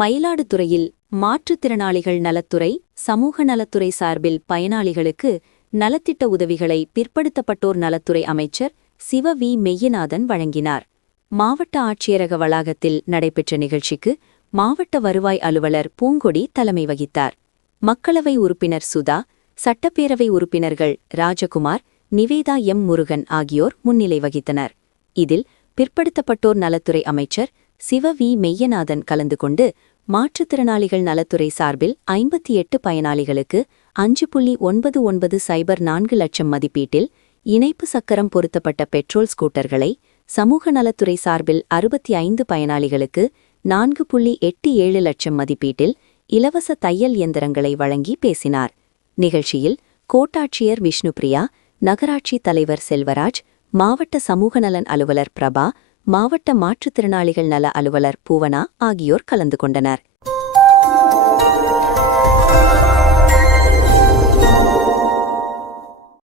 மயிலாடுதுறையில் மாற்றுத்திறனாளிகள் நலத்துறை சமூக நலத்துறை சார்பில் பயனாளிகளுக்கு நலத்திட்ட உதவிகளை பிற்படுத்தப்பட்டோர் நலத்துறை அமைச்சர் சிவ வி மெய்யநாதன் வழங்கினார். மாவட்ட ஆட்சியரக வளாகத்தில் நடைபெற்ற நிகழ்ச்சிக்கு மாவட்ட வருவாய் அலுவலர் பூங்கொடி தலைமை வகித்தார். மக்களவை உறுப்பினர் சுதா, சட்டப்பேரவை உறுப்பினர்கள் ராஜகுமார், நிவேதா எம். முருகன் ஆகியோர் முன்னிலை வகித்தனர். இதில் பிற்படுத்தப்பட்டோர் நலத்துறை அமைச்சர் சிவ வி மெய்யநாதன் கலந்து கொண்டு மாற்றுத்திறனாளிகள் நலத்துறை சார்பில் 58 பயனாளிகளுக்கு 5.9904 லட்சம் மதிப்பீட்டில் இணைப்பு சக்கரம் பொருத்தப்பட்ட பெட்ரோல் ஸ்கூட்டர்களை, சமூக நலத்துறை சார்பில் 65 பயனாளிகளுக்கு 4.87 லட்சம் மதிப்பீட்டில் இலவச தையல் இயந்திரங்களை வழங்கி பேசினார். நிகழ்ச்சியில் கோட்டாட்சியர் விஷ்ணுபிரியா, நகராட்சி தலைவர் செல்வராஜ், மாவட்ட சமூக நலன் அலுவலர் பிரபா, மாவட்ட மாற்றுத்திறனாளிகள் நல அலுவலர் பூவனா ஆகியோர் கலந்து கொண்டனர்.